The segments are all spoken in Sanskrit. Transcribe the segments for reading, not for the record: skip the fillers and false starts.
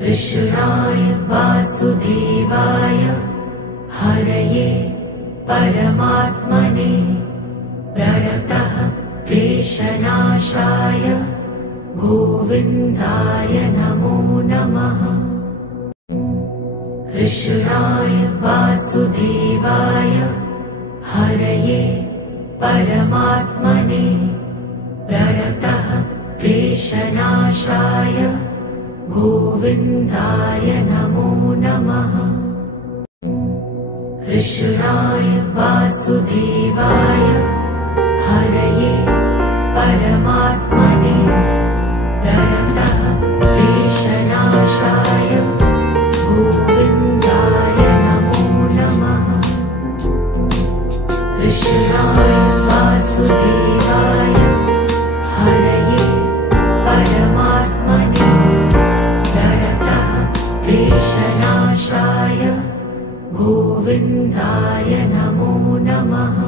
कृष्णाय वासुदेवाय हरये परमात्मने प्रणतः क्लेशनाशाय गोविन्दाय नमो नमः। कृष्णाय वासुदेवाय हरये परमात्मने प्रणतः क्लेशनाशाय गोविन्दाय नमो नमः। कृष्णाय वासुदेवाय हरये परमात्मने प्रणतः क्लेशनाशाय गोविन्दाय नमो नमः। कृष्णाय वासुदेवाय हरये परमात्मने प्रणतः क्लेशनाशाय गोविन्दाय नमो नमः।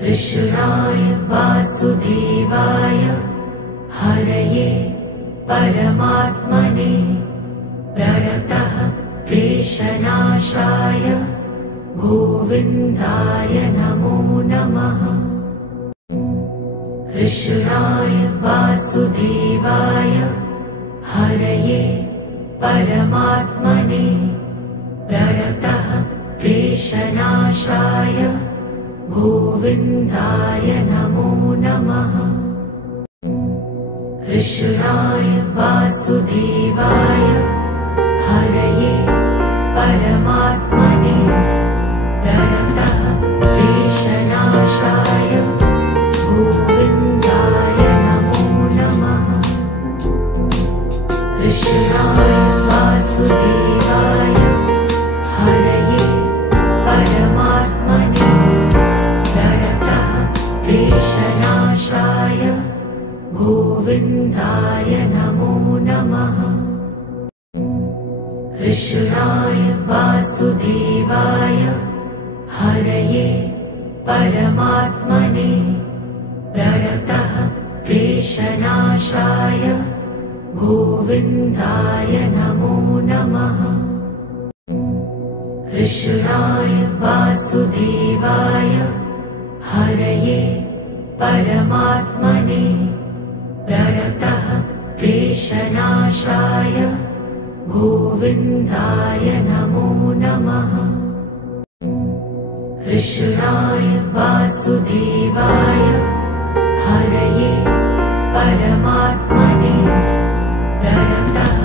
कृष्णाय वासुदेवाय हरये परमात्मने प्रणतः क्लेशनाशाय गोविन्दाय नमो नमः। कृष्णाय वासुदेवाय हरये परमात्मने प्रणतः क्लेशनाशाय गोविन्दाय नमो नमः। कृष्णाय वासुदेवाय हरये परमात्मने प्रणतः क्लेशनाशाय गोविन्दाय नमो नमः। कृष्णाय वासुदेवाय हरये परमात्मने प्रणतः क्लेशनाशाय गोविन्दाय नमो नमः। कृष्णाय वासुदेवाय हरये परमात्मने प्रणतः क्लेशनाशाय गोविन्दाय नमो नमः। कृष्णाय वासुदेवाय हरये परमात्मने प्रणतः क्लेशनाशाय गोविन्दाय नमो नमः। कृष्णाय वासुदेवाय हरये परमात्मने प्रणतः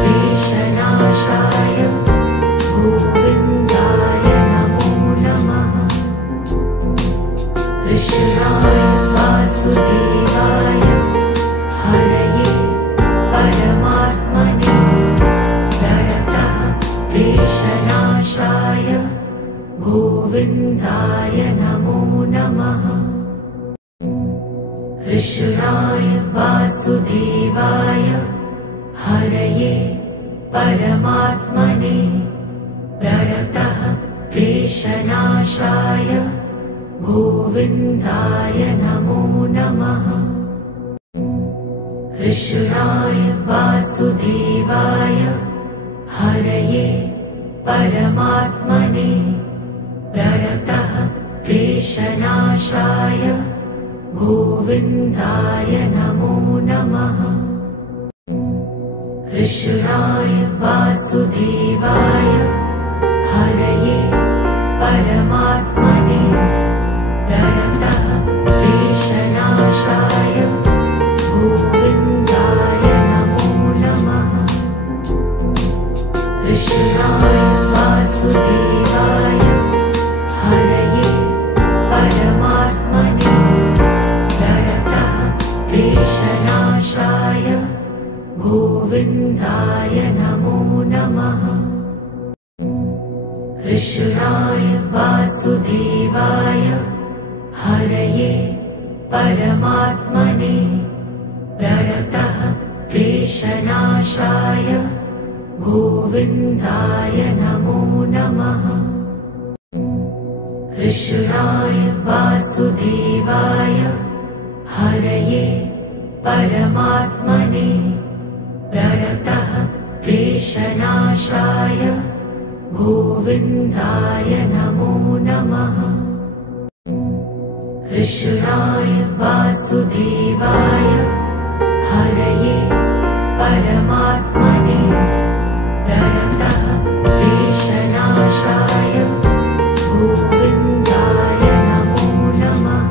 क्लेशनाशाय गोविन्दाय नमो नमः। कृष्णाय वासुदेवाय हरये परमात्मने प्रणतः क्लेशनाशाय गोविन्दाय नमो नमः। कृष्णाय वासुदेवाय हरये परमात्मने प्रणतः क्लेशनाशाय गोविन्दाय नमो नमः। कृष्णाय वासुदेवाय हरये परमात्मने प्रणतः क्लेशनाशाय गोविन्दाय नमो नमः। कृष्णाय वासुदेवाय हरये परमात्मने प्रणतः क्लेशनाशाय गोविन्दाय नमो नमः। कृष्णाय वासुदेवाय हरये परमात्मने प्रणतः क्लेशनाशाय गोविन्दाय नमो नमः। कृष्णाय वासुदेवाय हरये परमात्मने प्रणतः क्लेशनाशाय गोविन्दाय नमो नमः। कृष्णाय वासुदेवाय हरये परमात्मने प्रणतः क्लेशनाशाय गोविन्दाय नमो नमः। कृष्णाय वासुदेवाय हरये परमात्मने प्रणतः क्लेशनाशाय गोविन्दाय नमो नमः।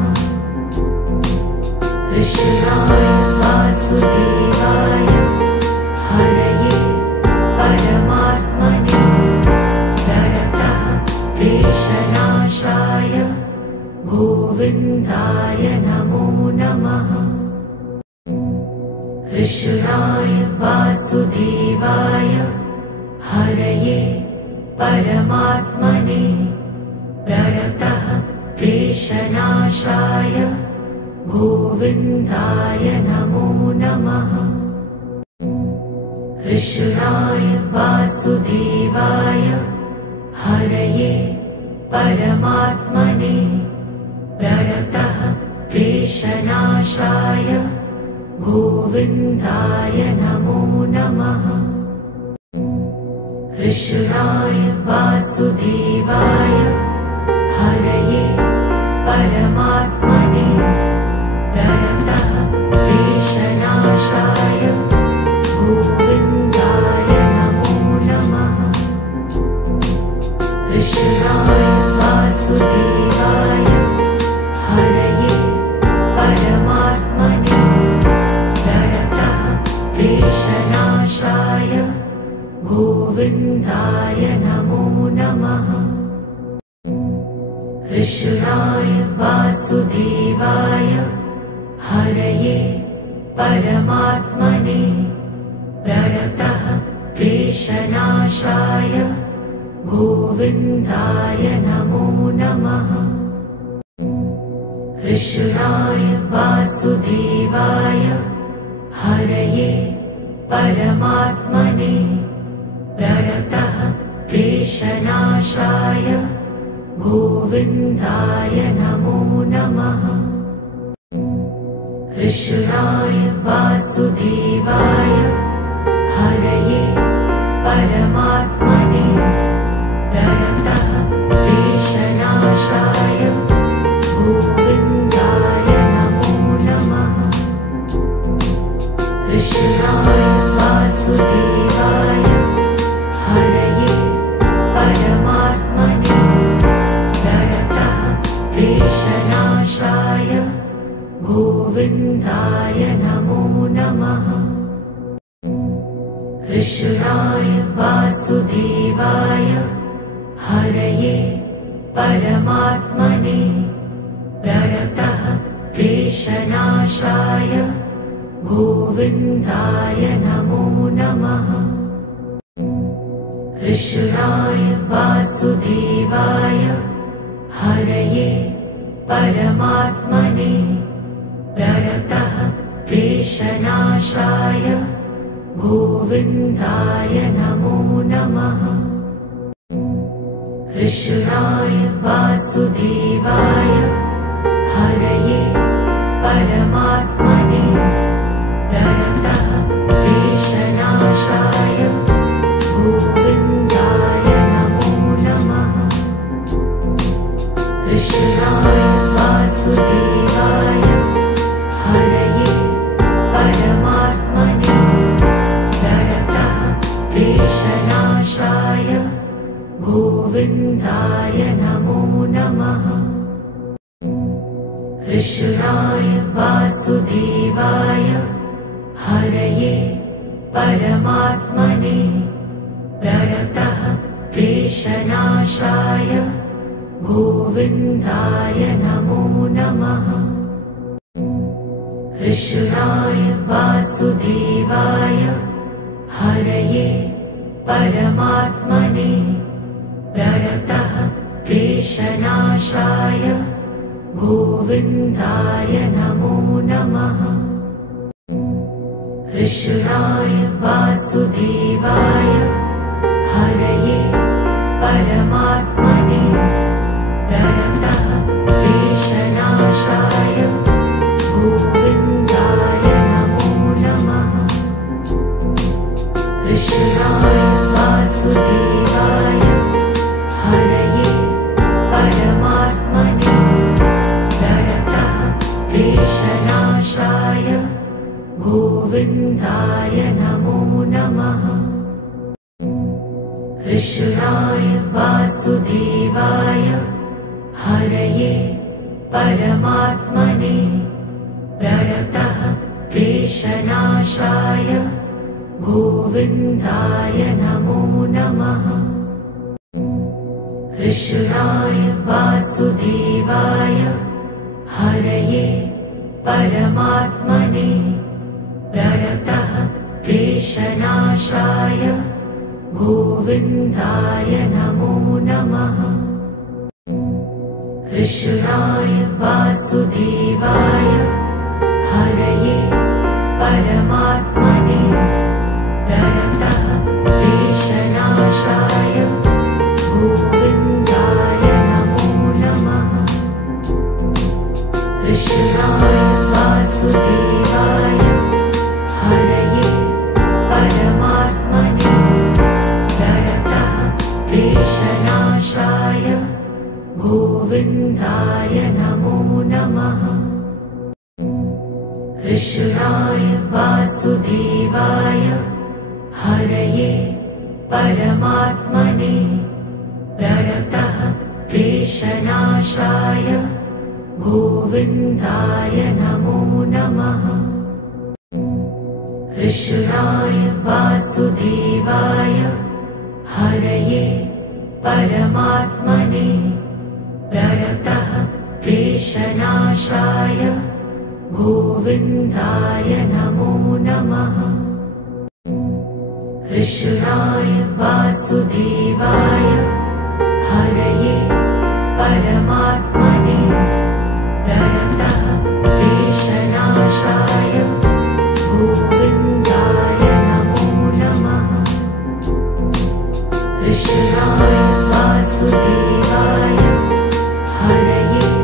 कृष्णाय वासुदेवाय हरये परमात्मने प्रणतः क्लेशनाशाय गोविन्दाय नमो नमः। कृष्णाय वासुदेवाय हरये परमात्मने प्रणतः क्लेशनाशाय गोविन्दाय नमो नमः। कृष्णाय वासुदेवाय हरये परमात्मने प्रणतः क्लेशनाशाय गोविन्दाय नमो नमः। कृष्णाय वासुदेवाय हरये परमात्मने प्रणतः क्लेशनाशाय गोविन्दाय नमो नमः। कृष्णाय वासुदेवाय हरये परमात्मने प्रणतः क्लेशनाशाय गोविन्दाय नमो नमः। कृष्णाय वासुदेवाय हरये परमात्मने प्रणतः क्लेशनाशाय गोविन्दाय नमो नमः। कृष्णाय वासुदेवाय हरये परमात्मने प्रणतः क्लेशनाशाय गोविन्दाय नमो नमः। कृष्णाय वासुदेवाय हरये परमात्मने प्रणतः क्लेशनाशाय गोविन्दाय नमो नमः। कृष्णाय वासुदेवाय हरये परमात्मने प्रणतः क्लेशनाशाय गोविन्दाय नमो नमः। कृष्णाय वासुदेवाय हरये परमात्मने प्रणतः क्लेशनाशाय गोविन्दाय नमो नमः। कृष्णाय वासुदेवाय हरये परमात्मने प्रणतः क्लेशनाशाय गोविन्दाय नमो नमः। कृष्णाय वासुदेवाय हरये परमात्मने प्रणतः क्लेशनाशाय गोविन्दाय नमो नमः। कृष्णाय वासुदेवाय हरये परमात्मने प्रणतः क्लेशनाशाय गोविन्दाय नमो नमः। कृष्णाय वासुदेवाय हरये परमात्मने प्रणतः क्लेशनाशाय गोविन्दाय नमो नमः। कृष्णाय वासुदेवाय हरये परमात्मने प्रणतः क्लेशनाशाय गोविन्दाय नमो नमः। कृष्णाय वासुदेवाय हरये परमात्मने प्रणतः क्लेशनाशाय गोविन्दाय नमो नमः। कृष्णाय वासुदेवाय हरये परमात्मने प्रणतः क्लेशनाशाय गोविन्दाय नमो नमः। कृष्णाय वासुदेवाय हरये परमात्मने प्रणतः क्लेशनाशाय गोविन्दाय नमो नमः। कृष्णाय वासुदेवाय हरये परमात्मने प्रणतः क्लेशनाशाय गोविन्दाय नमो नमः। कृष्णाय वासुदेवाय हरये परमात्मने प्रणतः क्लेशनाशाय गोविन्दाय नमो नमः। कृष्णाय वासुदेवाय हरये परमात्मने प्रणतः क्लेशनाशाय गोविन्दाय नमो नमः। कृष्णाय वासुदेवाय हरये परमात्मने प्रणतः क्लेशनाशाय गोविन्दाय नमो नमः। कृष्णाय वासुदेवाय हरये परमात्मने प्रणतः क्लेशनाशाय गोविन्दाय नमो नमः। कृष्णाय वासुदेवाय हरये परमात्मने प्रणतः क्लेशनाशाय गोविन्दाय नमो नमः। कृष्णाय वासुदेवाय हरये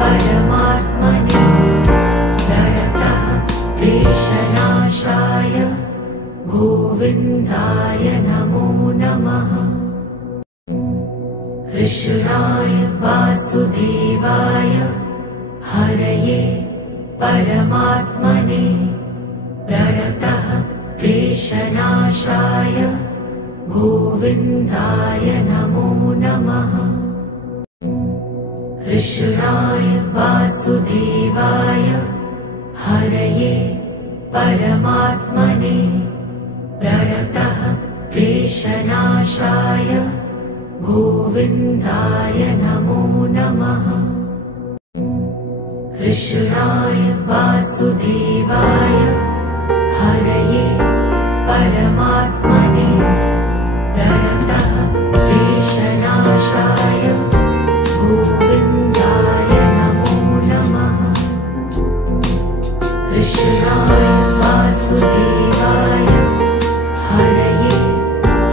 परमात्मने प्रणतः क्लेशनाशाय गोविन्दाय नमो नमः। कृष्णाय वासुदेवाय हरये परमात्मने प्रणतः क्लेशनाशाय गोविन्दाय नमो नमः। कृष्णाय वासुदेवाय हरये परमात्मने प्रणतः क्लेशनाशाय गोविन्दाय नमो नमः। कृष्णाय वासुदेवाय हरये परमात्मने प्रणतः क्लेशनाशाय गोविन्दाय नमो नमः। कृष्णाय वासुदेवाय हरये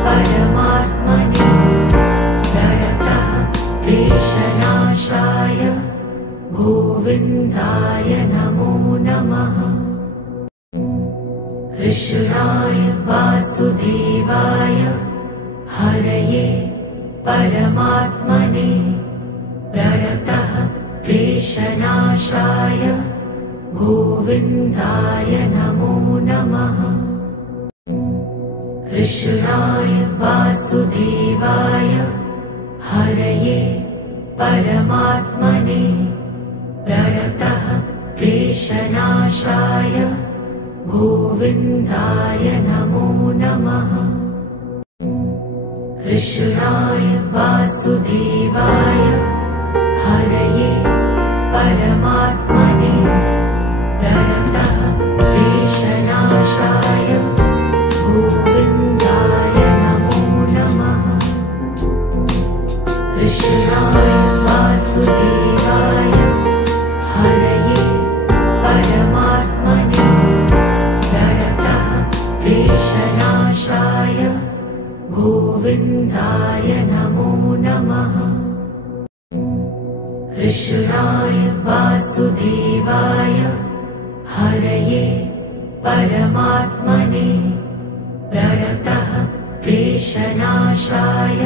परमात्मने प्रणतः क्लेशनाशाय गोविन्दाय नमो नमः। कृष्णाय वासुदेवाय हरये परमात्मने प्रणतः क्लेशनाशाय गोविन्दाय नमो नमः। कृष्णाय वासुदेवाय हरये परमात्मने प्रणतः क्लेशनाशाय गोविन्दाय नमो नमः। कृष्णाय वासुदेवाय हरये परमात्मने प्रणतः क्लेशनाशाय गोविन्दाय नमो नमः। कृष्णाय वासुदेवाय हरये परमात्मने प्रणतः क्लेशनाशाय गोविन्दाय नमो नमः। कृष्णाय वासुदेवाय हरये परमात्मने प्रणतः क्लेशनाशाय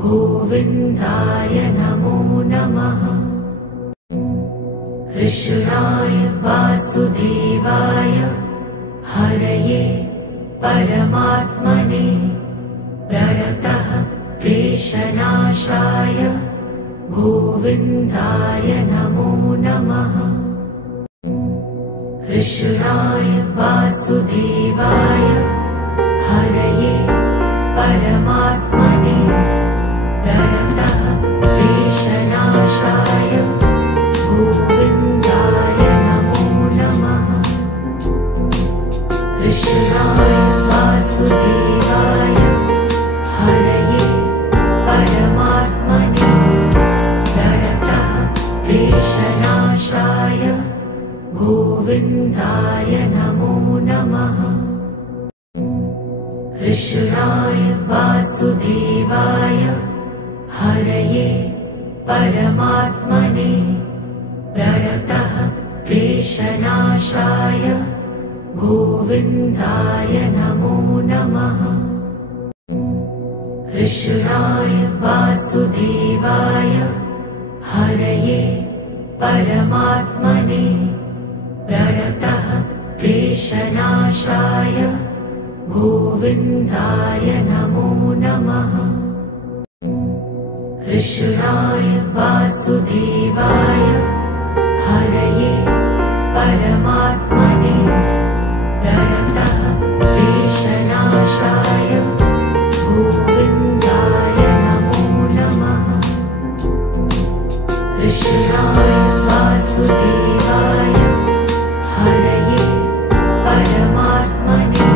गोविन्दाय नमो नमः। कृष्णाय वासुदेवाय हरये परमात्मने प्रणतः क्लेशनाशाय गोविन्दाय नमो नमः। कृष्णाय वासुदेवाय हरये परमात्मने प्रणतः क्लेशनाशाय गोविन्दाय नमो नमः। कृष्णाय वासुदेवाय हरये परमात्मने प्रणतः क्लेशनाशाय गोविन्दाय नमो नमः। कृष्णाय वासुदेवाय हरये परमात्मने प्रणतः क्लेशनाशाय गोविन्दाय नमो नमः। कृष्णाय वासुदेवाय हरये परमात्मने प्रणतः क्लेशनाशाय गोविन्दाय नमो नमः। कृष्णाय वासुदेवाय हरये परमात्मने प्रणतः क्लेशनाशाय गोविन्दाय नमो नमः। कृष्णाय वासुदेवाय हरये परमात्मने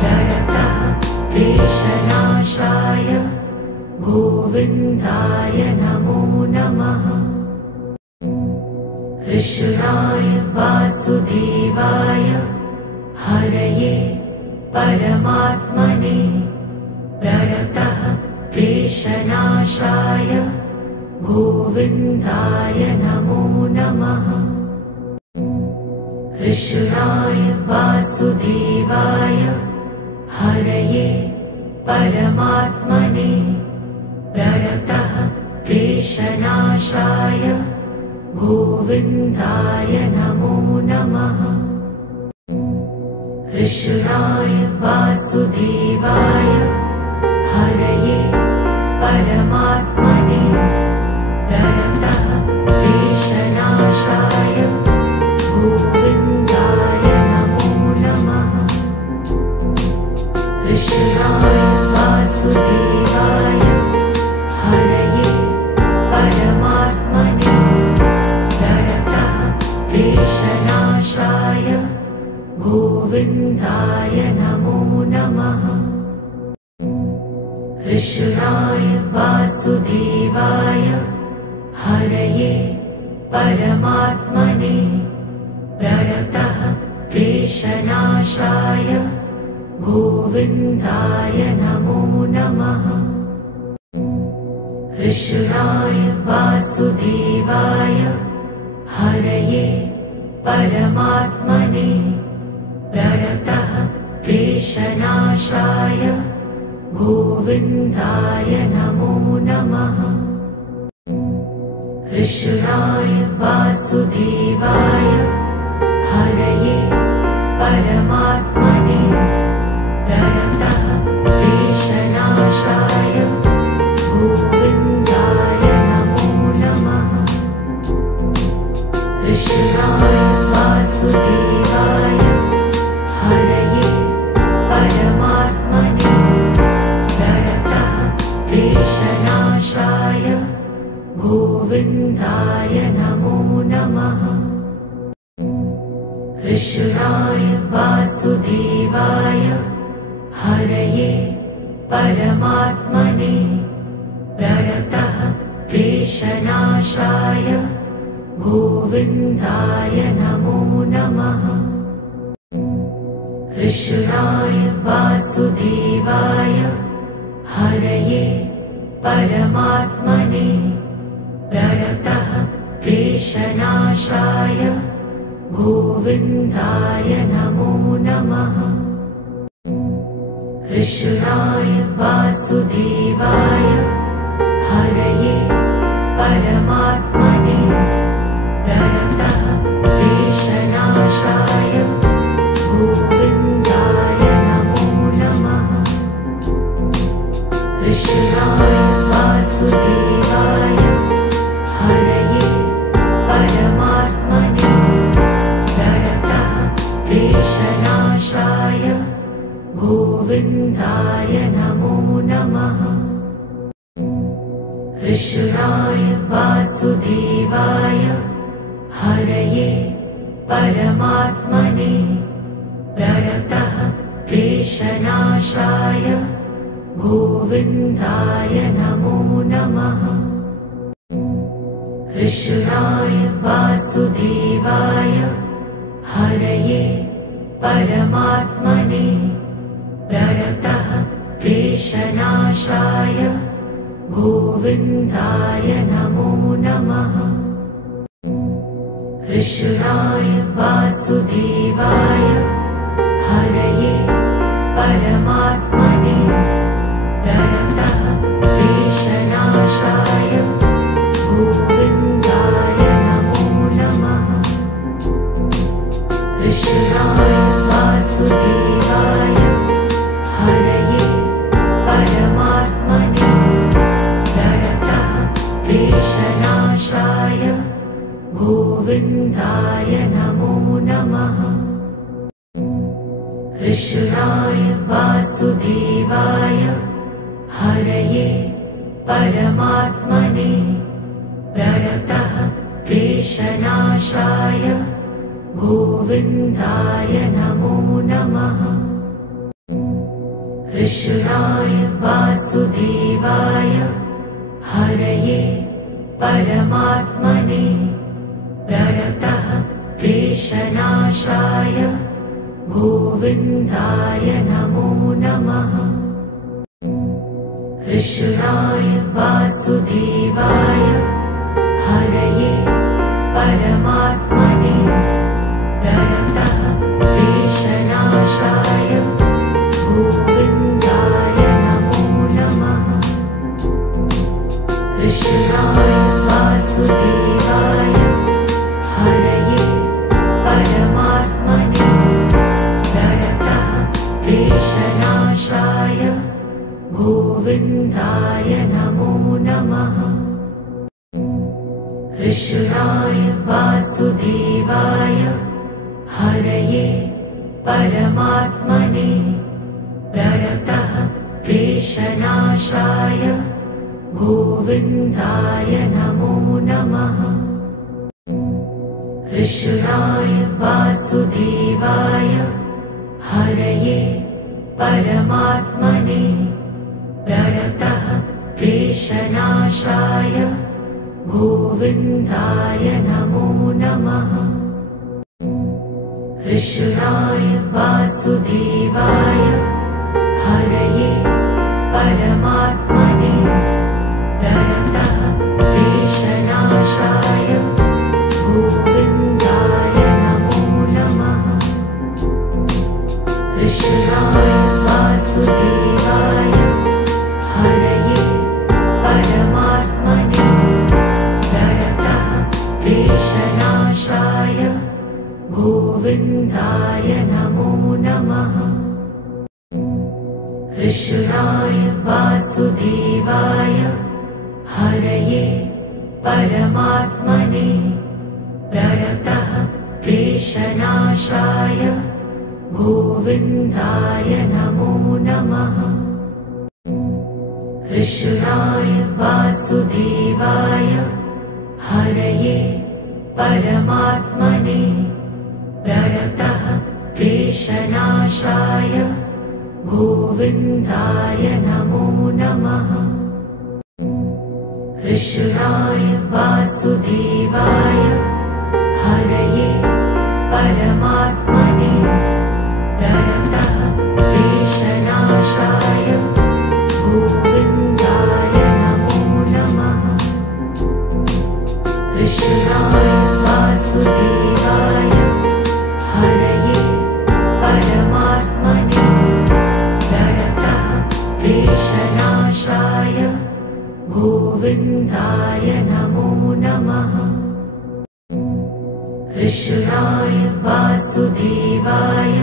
प्रणतः क्लेशनाशाय गोविन्दाय नमो नमः। कृष्णाय वासुदेवाय हरये परमात्मने प्रणतः क्लेशनाशाय गोविन्दाय नमो नमः। कृष्णाय वासुदेवाय हरये परमात्मने प्रणतः क्लेशनाशाय गोविन्दाय नमो नमः। कृष्णाय वासुदेवाय हरये परमात्मने प्रणतः क्लेशनाशाय गोविन्दाय नमो नमः। कृष्णाय वासुदेवाय हरये परमात्मने प्रणतः क्लेशनाशाय गोविन्दाय नमो नमः। कृष्णाय वासुदेवाय हरये परमात्मने प्रणतः क्लेशनाशाय गोविन्दाय नमो नमः। कृष्णाय वासुदेवाय हरये परमात्मने प्रणतः क्लेशनाशाय गोविन्दाय नमो नमः। कृष्णाय वासुदेवाय हरये परमात्मने प्रणतः क्लेशनाशाय गोविन्दाय नमो नमः। कृष्णाय वासुदेवाय हरये परमात्मने प्रणतः क्लेशनाशाय गोविन्दाय नमो नमः। कृष्णाय वासुदेवाय हरये परमात्मने प्रणतः क्लेशनाशाय गोविन्दाय नमो नमः। कृष्णाय वासुदेवाय हरये परमात्मने प्रणतः क्लेशनाशाय गोविन्दाय नमो नमः। कृष्णाय वासुदेवाय हरये परमात्मने प्रणतः क्लेशनाशाय गोविन्दाय नमो नमः। कृष्णाय वासुदेवाय हरये परमात्मने प्रणतः क्लेशनाशाय गोविन्दाय नमो नमः। कृष्णाय वासुदेवाय हरये परमात्मने प्रणतः क्लेशनाशाय गोविन्दाय नमो नमः। कृष्णाय वासुदेवाय हरये परमात्मने प्रणतः क्लेशनाशाय गोविन्दाय नमो नमः। कृष्णाय वासुदेवाय हरये परमात्मने प्रणतः क्लेशनाशाय गोविन्दाय नमो नमः। कृष्णाय वासुदेवाय हरये परमात्मने प्रणतः क्लेशनाशाय गोविन्दाय नमो नमः। कृष्णाय वासुदेवाय हरये परमात्मने प्रणतः क्लेशनाशाय गोविन्दाय नमो नमः। कृष्णाय वासुदेवाय हरये परमात्मने प्रणतः क्लेशनाशाय गोविन्दाय नमो नमः। कृष्णाय वासुदेवाय हरये परमात्मने प्रणतः क्लेशनाशाय गोविन्दाय नमो नमः। कृष्णाय वासुदेवाय हरये परमात्मने प्रणतः क्लेशनाशाय गोविन्दाय नमो नमः। कृष्णाय वासुदेवाय हरये परमात्मने प्रणतः क्लेशनाशाय गोविन्दाय नमो नमः। कृष्णाय वासुदेवाय हरये परमात्मने प्रणतः क्लेशनाशाय गोविन्दाय नमो नमः। कृष्णाय वासुदेवाय हरये परमात्मने प्रणतः क्लेशनाशाय गोविन्दाय नमो नमः। कृष्णाय वासुदेवाय हरये परमात्मने प्रणतः क्लेशनाशाय गोविन्दाय नमो नमः। कृष्णाय वासुदेवाय हरये परमात्मने प्रणतः क्लेशनाशाय गोविन्दाय नमो नमः। कृष्णाय वासुदेवाय हरये परमात्मने प्रणतः क्लेशनाशाय गोविन्दाय नमो नमः। कृष्णाय वासुदेवाय हरये परमात्मने प्रणतः क्लेशनाशाय गोविन्दाय नमो नमः। कृष्णाय वासुदेवाय हरये परमात्मने प्रणतः गोविन्दाय नमो नमः। कृष्णाय वासुदेवाय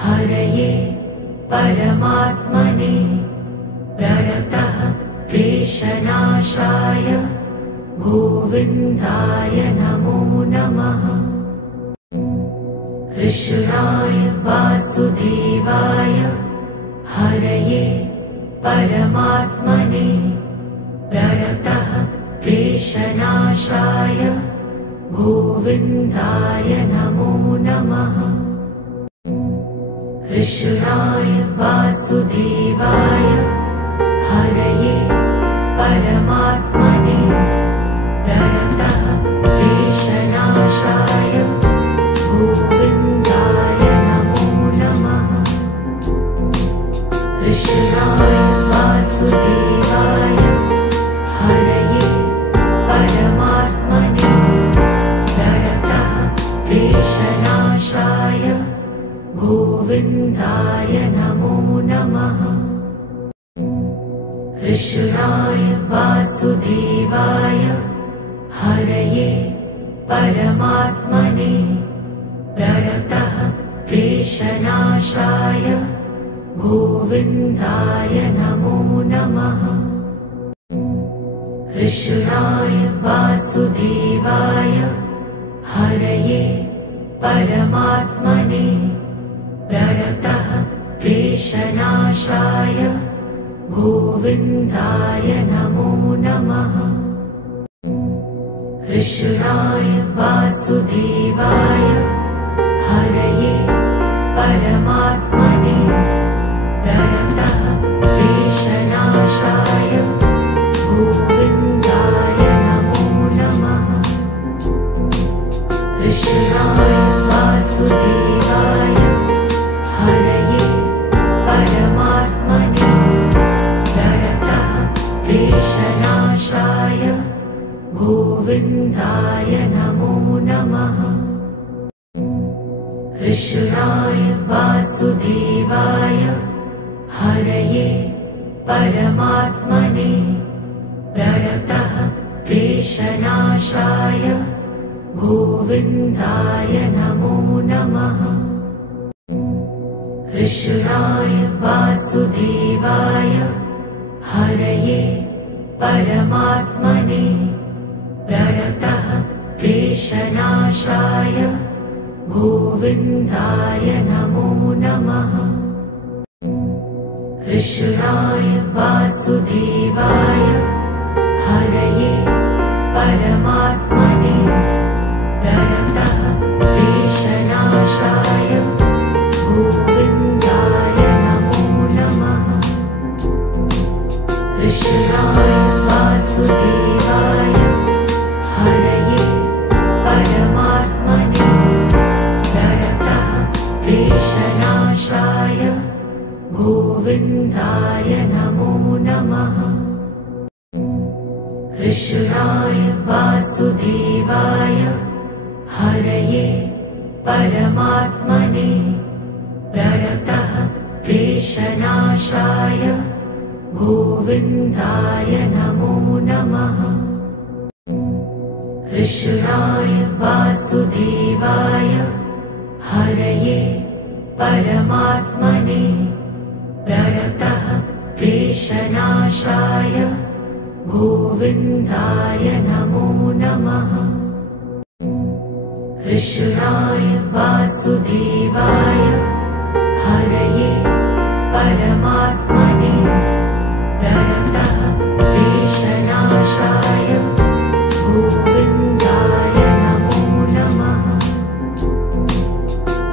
हरये परमात्मने प्रणतः क्लेशनाशाय गोविन्दाय नमो नमः। कृष्णाय वासुदेवाय हरये परमात्मने प्रणतः क्लेशनाशाय गोविन्दाय नमो नमः। कृष्णाय वासुदेवाय हरये परमात्मने प्रणतः क्लेशनाशाय गोविन्दाय नमो नमः। कृष्णाय वासुदेवाय हरये परमात्मने प्रणतः क्लेशनाशाय गोविन्दाय नमो नमः। कृष्णाय वासुदेवाय हरये परमात्मने प्रणतः क्लेशनाशाय गोविन्दाय नमो नमः। कृष्णाय वासुदेवाय हरये परमात्मने प्रणतः क्लेशनाशाय गोविन्दाय नमो नमः। कृष्णाय वासुदेवाय हरये परमात्मने प्रणतः क्लेशनाशाय गोविन्दाय नमो नमः। कृष्णाय वासुदेवाय हरये परमात्मने प्रणतः क्लेशनाशाय गोविन्दाय नमो नमः। कृष्णाय वासुदेवाय हरये परमात्मने प्रणतः क्लेशनाशाय गोविन्दाय नमो नमः। कृष्णाय वासुदेवाय हरये परमात्मने प्रणतः क्लेशनाशाय गोविन्दाय नमो नमः। कृष्णाय वासुदेवाय हरये परमात्मने प्रणतः क्लेशनाशाय गोविन्दाय नमो नमः। कृष्णाय वासुदेवाय हरये परमात्मने प्रणतः क्लेशनाशाय गोविन्दाय नमो नमः। कृष्णाय वासुदेवाय हरये परमात्मने प्रणतः क्लेशनाशाय गोविन्दाय नमो नमः। कृष्णाय वासुदेवाय हरये परमात्मने प्रणतः क्लेशनाशाय गोविन्दाय नमो नमः। कृष्णाय वासुदेवाय हरये परमात्मने प्रणतः क्लेशनाशाय गोविन्दाय नमो नमः।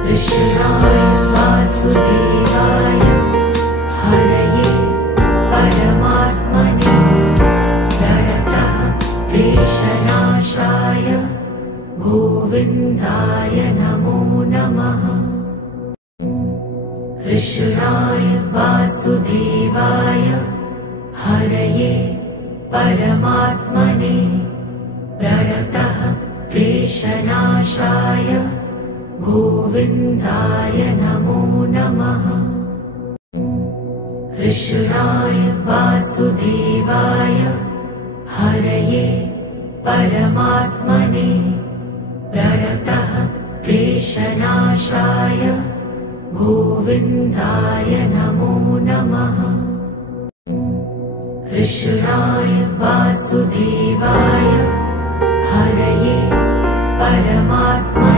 कृष्णाय वासुदेवाय हरये परमात्मने प्रणतः क्लेशनाशाय गोविन्दाय नमो नमः। कृष्णाय वासुदेवाय हरये परमात्मने प्रणतः क्लेशनाशाय गोविन्दाय नमो नमः। कृष्णाय वासुदेवाय हरये परमात्मने प्रणतः क्लेशनाशाय गोविन्दाय नमो नमः। कृष्णाय वासुदेवाय हरये परमात्मने